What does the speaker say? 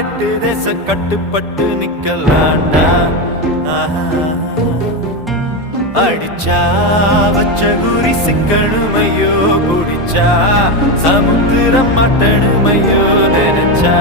எட்டு தேச கட்டுப்பட்டு நிக்கலாண்டா அடிச்சா வச்ச குறி சிக்கணுமையோ குடிச்சா சமுத்திரம் மட்டணுமையோ நினைச்சா